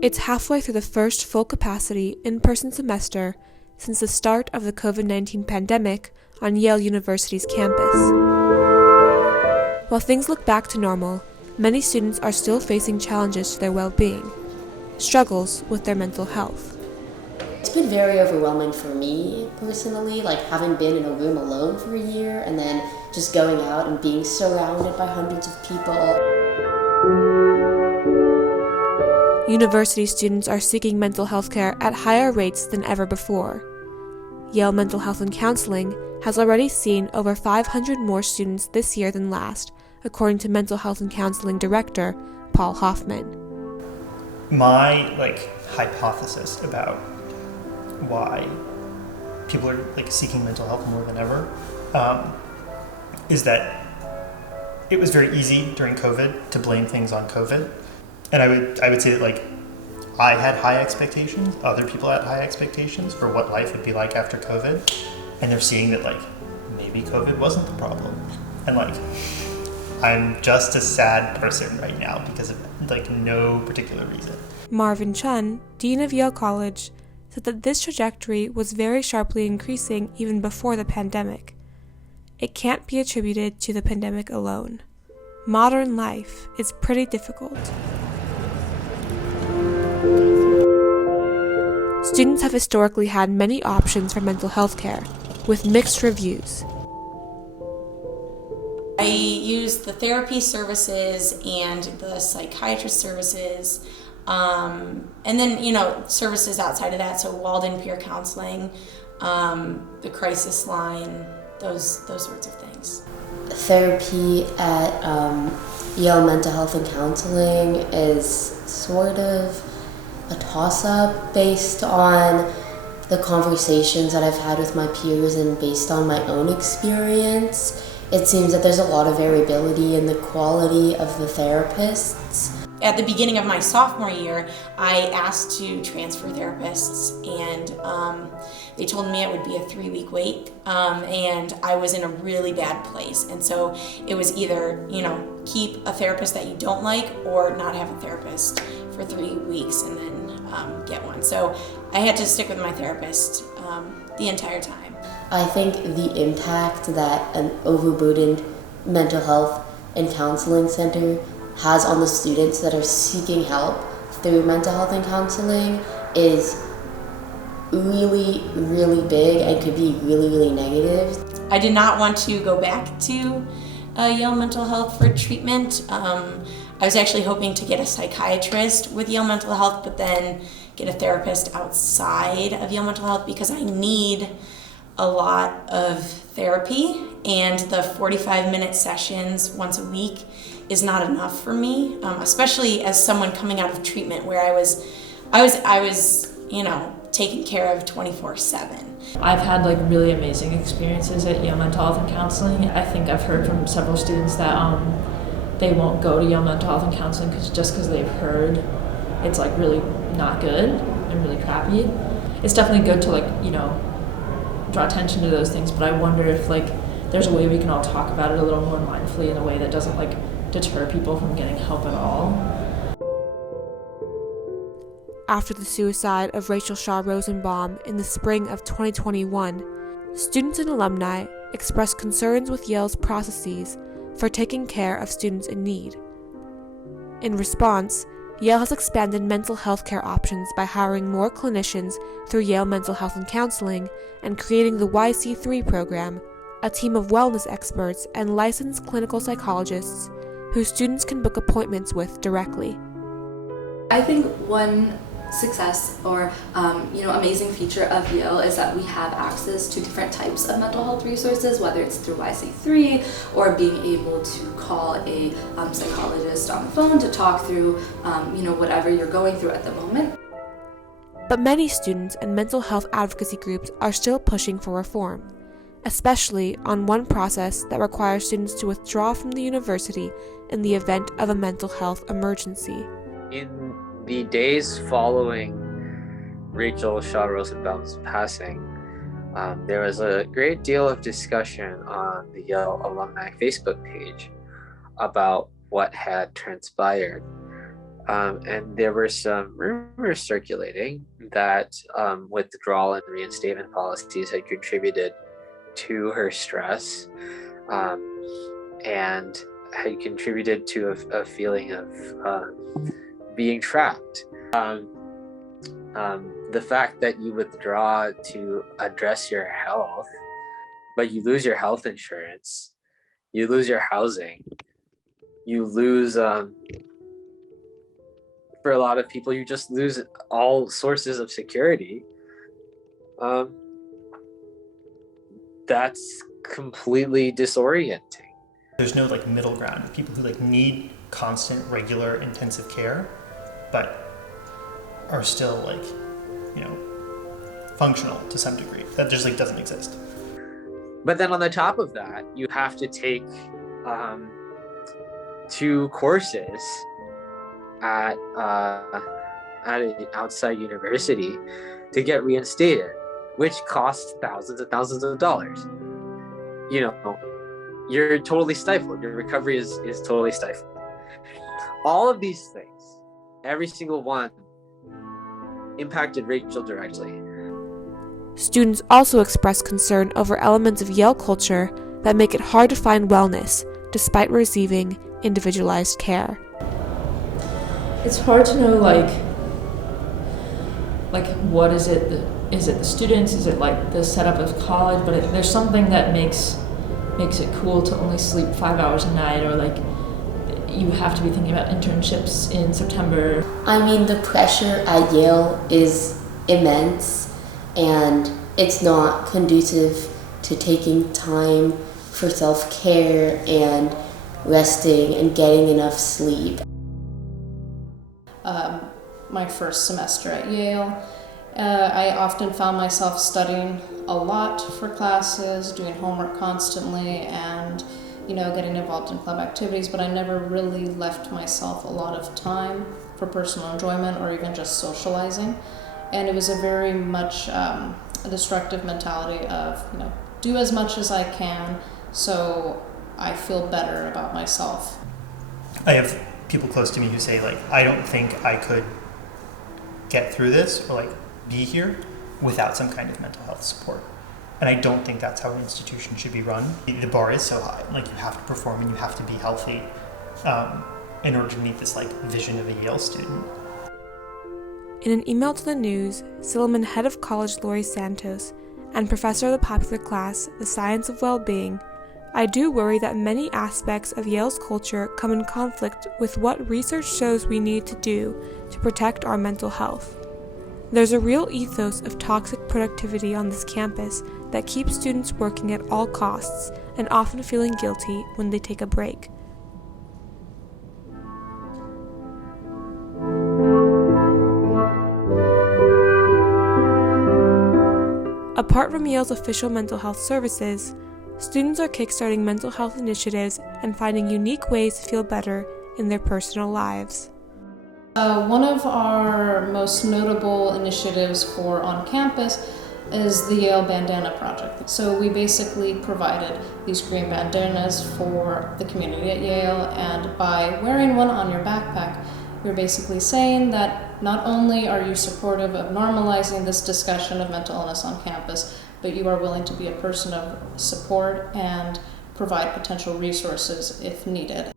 It's halfway through the first full capacity in-person semester since the start of the COVID-19 pandemic on Yale University's campus. While things look back to normal, many students are still facing challenges to their well-being, struggles with their mental health. It's been very overwhelming for me personally, like having been in a room alone for a year and then just going out and being surrounded by hundreds of people. University students are seeking mental health care at higher rates than ever before. Yale Mental Health and Counseling has already seen over 500 more students this year than last, according to Mental Health and Counseling Director Paul Hoffman. My hypothesis about why people are seeking mental health more than ever is that it was very easy during COVID to blame things on COVID, and I would say that I had high expectations, other people had high expectations for what life would be like after COVID, and they're seeing that maybe COVID wasn't the problem, and I'm just a sad person right now because of no particular reason. Marvin Chun, Dean of Yale College, said that this trajectory was very sharply increasing even before the pandemic. It can't be attributed to the pandemic alone. Modern life is pretty difficult. Students have historically had many options for mental health care, with mixed reviews. I use the therapy services and the psychiatrist services, and then, services outside of that, so Walden peer counseling, the crisis line, those sorts of things. Therapy at Yale Mental Health and Counseling is sort of a toss-up based on the conversations that I've had with my peers and based on my own experience. It seems that there's a lot of variability in the quality of the therapists. At the beginning of my sophomore year, I asked to transfer therapists, and they told me it would be a 3-week wait, and I was in a really bad place. And so it was either, keep a therapist that you don't like or not have a therapist for 3 weeks and then get one. So I had to stick with my therapist the entire time. I think the impact that an overburdened mental health and counseling center has on the students that are seeking help through mental health and counseling is really, really big and could be really, really negative. I did not want to go back to Yale Mental Health for treatment. I was actually hoping to get a psychiatrist with Yale Mental Health, but then get a therapist outside of Yale Mental Health because I need a lot of therapy, and the 45-minute sessions once a week is not enough for me, especially as someone coming out of treatment where I was taken care of 24/7. I've had really amazing experiences at Yale Mental Health and Counseling. I think I've heard from several students that they won't go to Yale Mental Health and Counseling because they've heard it's really not good and really crappy. It's definitely good to draw attention to those things, but I wonder if there's a way we can all talk about it a little more mindfully in a way that doesn't deter people from getting help at all. After the suicide of Rachael Shaw Rosenbaum in the spring of 2021, students and alumni expressed concerns with Yale's processes for taking care of students in need. In response, Yale has expanded mental health care options by hiring more clinicians through Yale Mental Health and Counseling and creating the YC3 program, a team of wellness experts and licensed clinical psychologists who students can book appointments with directly. I think one success or amazing feature of Yale is that we have access to different types of mental health resources, whether it's through YC3 or being able to call a psychologist on the phone to talk through whatever you're going through at the moment. But many students and mental health advocacy groups are still pushing for reform, especially on one process that requires students to withdraw from the university in the event of a mental health emergency. In the days following Rachael Shaw Rosenbaum's passing, there was a great deal of discussion on the Yale alumni Facebook page about what had transpired. And there were some rumors circulating that withdrawal and reinstatement policies had contributed to her stress, and had contributed to a feeling of being trapped. The fact that you withdraw to address your health, but you lose your health insurance, you lose your housing, you lose, for a lot of people, you just lose all sources of security. That's completely disorienting. There's no like middle ground of people who like need constant, regular, intensive care, but are still like, you know, functional to some degree. That just like doesn't exist. But then on the top of that, you have to take 2 courses at an outside university to get reinstated, which costs thousands and thousands of dollars. You know, you're totally stifled. Your recovery is totally stifled. All of these things, every single one, impacted Rachael directly. Students also express concern over elements of Yale culture that make it hard to find wellness despite receiving individualized care. It's hard to know like what is it? Is it the students? Is it like the setup of college? But there's something that makes it cool to only sleep 5 hours a night, or like you have to be thinking about internships in September. I mean, the pressure at Yale is immense, and it's not conducive to taking time for self-care and resting and getting enough sleep. My first semester at Yale, I often found myself studying a lot for classes, doing homework constantly, and getting involved in club activities, but I never really left myself a lot of time for personal enjoyment or even just socializing. And it was a very much a destructive mentality of, do as much as I can so I feel better about myself. I have people close to me who say, like, I don't think I could get through this or like be here without some kind of mental health support. And I don't think that's how an institution should be run. The bar is so high, like you have to perform and you have to be healthy in order to meet this like vision of a Yale student. In an email to the news, Silliman head of college Laurie Santos and professor of the popular class, The Science of Well-Being, I do worry that many aspects of Yale's culture come in conflict with what research shows we need to do to protect our mental health. There's a real ethos of toxic productivity on this campus that keeps students working at all costs and often feeling guilty when they take a break. Apart from Yale's official mental health services, students are kickstarting mental health initiatives and finding unique ways to feel better in their personal lives. One of our most notable initiatives for on campus is the Yale Bandana Project. So we basically provided these green bandanas for the community at Yale, and by wearing one on your backpack, we're basically saying that not only are you supportive of normalizing this discussion of mental illness on campus, but you are willing to be a person of support and provide potential resources if needed.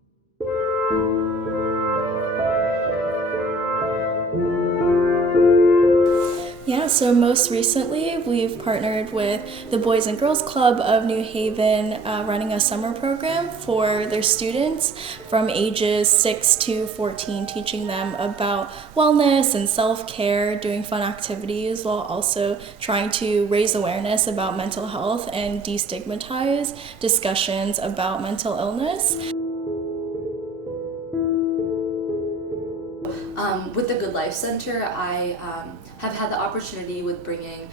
Yeah, so most recently we've partnered with the Boys and Girls Club of New Haven, running a summer program for their students from ages 6 to 14, teaching them about wellness and self-care, doing fun activities while also trying to raise awareness about mental health and destigmatize discussions about mental illness. With the Good Life Center, I have had the opportunity with bringing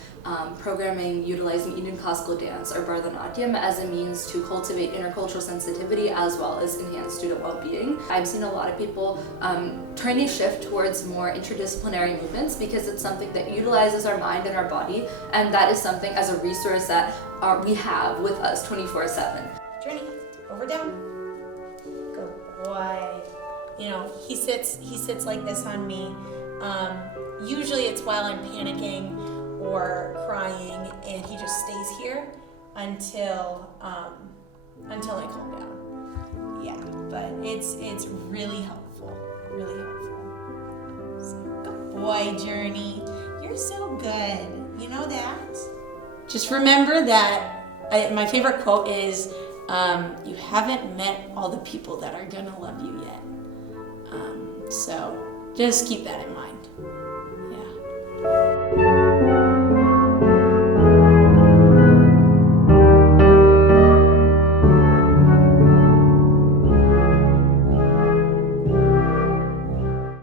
programming utilizing Indian classical dance or Bharatanatyam as a means to cultivate intercultural sensitivity as well as enhance student well-being. I've seen a lot of people turn a shift towards more interdisciplinary movements because it's something that utilizes our mind and our body, and that is something as a resource that we have with us 24/7. Journey, over down. Good boy. he sits like this on me. Usually it's while I'm panicking or crying, and he just stays here until I calm down. Yeah, but it's really helpful, really helpful. So, good boy, Journey. You're so good. You know that? Just remember that my favorite quote is, you haven't met all the people that are gonna love you yet. So just keep that in mind.